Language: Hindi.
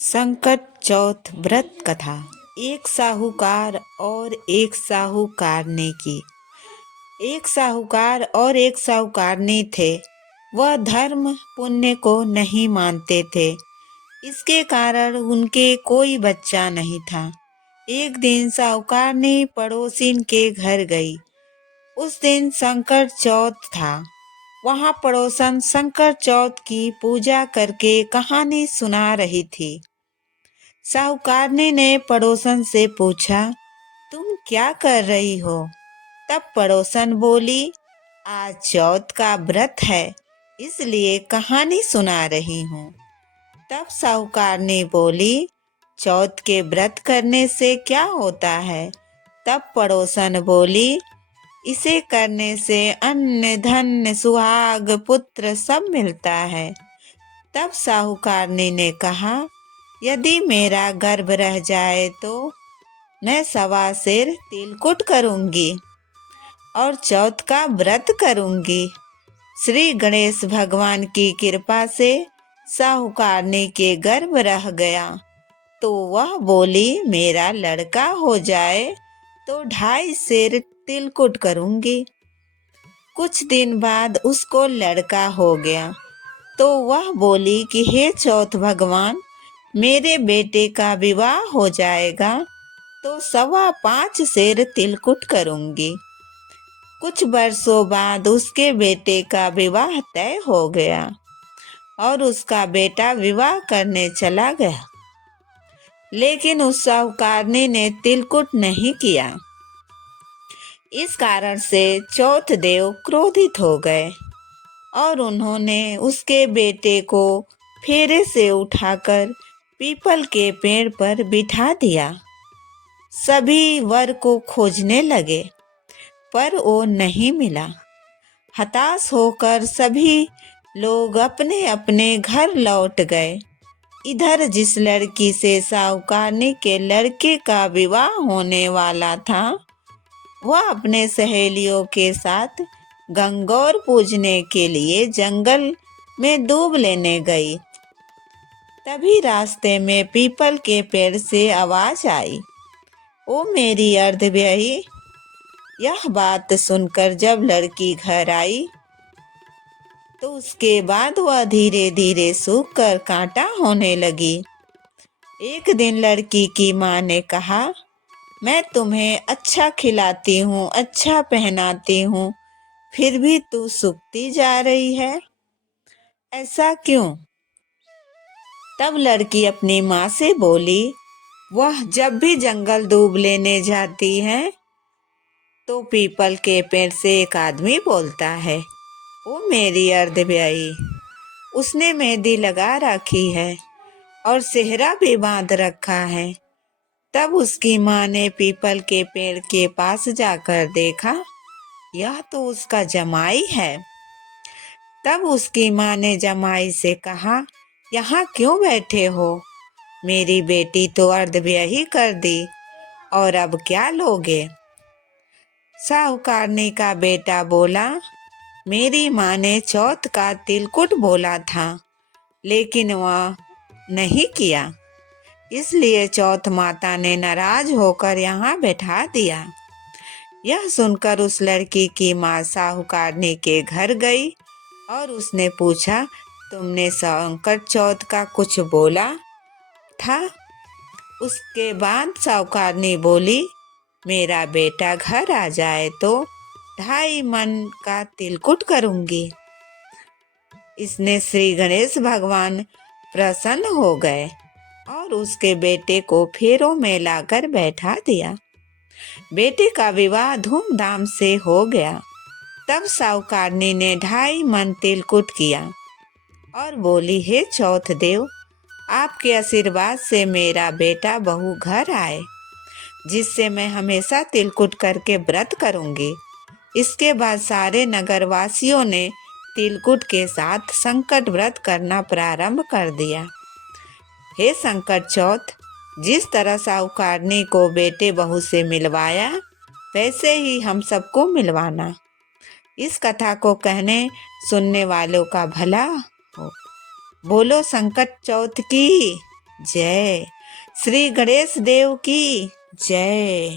संकट चौथ व्रत कथा। एक साहूकार और एक साहूकारनी की। एक साहूकार और एक साहूकारनी थे। वह धर्म पुण्य को नहीं मानते थे। इसके कारण उनके कोई बच्चा नहीं था। एक दिन साहूकारनी पड़ोसिन के घर गई। उस दिन संकट चौथ था। वहां पड़ोसन संकट चौथ की पूजा करके कहानी सुना रही थी। साहूकारनी ने पड़ोसन से पूछा, तुम क्या कर रही हो? तब पड़ोसन बोली, आज चौथ का व्रत है, इसलिए कहानी सुना रही हूँ। तब साहूकारनी बोली, चौथ के व्रत करने से क्या होता है? तब पड़ोसन बोली, इसे करने से अन्न धन सुहाग पुत्र सब मिलता है। तब साहूकारनी ने कहा, यदि मेरा गर्भ रह जाए तो मैं 1.25 सेर तिलकुट करूंगी और चौथ का व्रत करूंगी। श्री गणेश भगवान की कृपा से साहूकारनी के गर्भ रह गया तो वह बोली, मेरा लड़का हो जाए तो 2.5 सेर तिलकुट करूंगी। कुछ दिन बाद उसको लड़का हो गया तो वह बोली कि हे चौथ भगवान, मेरे बेटे का विवाह हो जाएगा तो 5.25 सेर तिलकुट करूंगी। कुछ वर्षों बाद उसके बेटे का विवाह तय हो गया और उसका बेटा विवाह करने चला गया, लेकिन उस साहूकारनी ने तिलकुट नहीं किया। इस कारण से चौथ देव क्रोधित हो गए और उन्होंने उसके बेटे को फेरे से उठाकर पीपल के पेड़ पर बिठा दिया। सभी वर को खोजने लगे पर वो नहीं मिला। हताश होकर सभी लोग अपने अपने घर लौट गए। इधर जिस लड़की से साहूकारनी के लड़के का विवाह होने वाला था, वह अपने सहेलियों के साथ गंगौर पूजने के लिए जंगल में दूब लेने गई। तभी रास्ते में पीपल के पेड़ से आवाज आई, ओ मेरी अर्धव्ययी। यह बात सुनकर जब लड़की घर आई तो उसके बाद वह धीरे धीरे सूख कर कांटा होने लगी। एक दिन लड़की की माँ ने कहा, मैं तुम्हें अच्छा खिलाती हूँ, अच्छा पहनाती हूँ, फिर भी तू सूखती जा रही है, ऐसा क्यों? तब लड़की अपनी माँ से बोली, वह जब भी जंगल दूब लेने जाती है तो पीपल के पेड़ से एक आदमी बोलता है, ओ मेरी अर्धव्ययी। उसने मेहंदी लगा रखी है और सेहरा भी बांध रखा है। तब उसकी माँ ने पीपल के पेड़ के पास जाकर देखा, यह तो उसका जमाई है। तब उसकी माँ ने जमाई से कहा, यहाँ क्यों बैठे हो? मेरी बेटी तो अर्धव्ययी कर दी और अब क्या लोगे? साहूकारनी का बेटा बोला, मेरी माँ ने चौथ का तिलकुट बोला था, लेकिन वह नहीं किया, इसलिए चौथ माता ने नाराज होकर यहाँ बैठा दिया। यह सुनकर उस लड़की की माँ साहूकारनी के घर गई और उसने पूछा, तुमने संकट चौथ का कुछ बोला था? उसके बाद साहूकारनी बोली, मेरा बेटा घर आ जाए तो 2.5 मन का तिलकुट करूंगी। इसने श्री गणेश भगवान प्रसन्न हो गए और उसके बेटे को फेरों में लाकर बैठा दिया। बेटे का विवाह धूमधाम से हो गया। तब साहूकारनी ने 2.5 मन तिलकुट किया और बोली, हे चौथ देव, आपके आशीर्वाद से मेरा बेटा बहू घर आए, जिससे मैं हमेशा तिलकुट करके व्रत करूंगी। इसके बाद सारे नगरवासियों ने तिलकुट के साथ संकट व्रत करना प्रारंभ कर दिया। हे संकट चौथ, जिस तरह साहूकारनी को बेटे बहू से मिलवाया, वैसे ही हम सबको मिलवाना। इस कथा को कहने सुनने वालों का भला हो। बोलो संकट चौथ की जय। श्री गणेश देव की जय।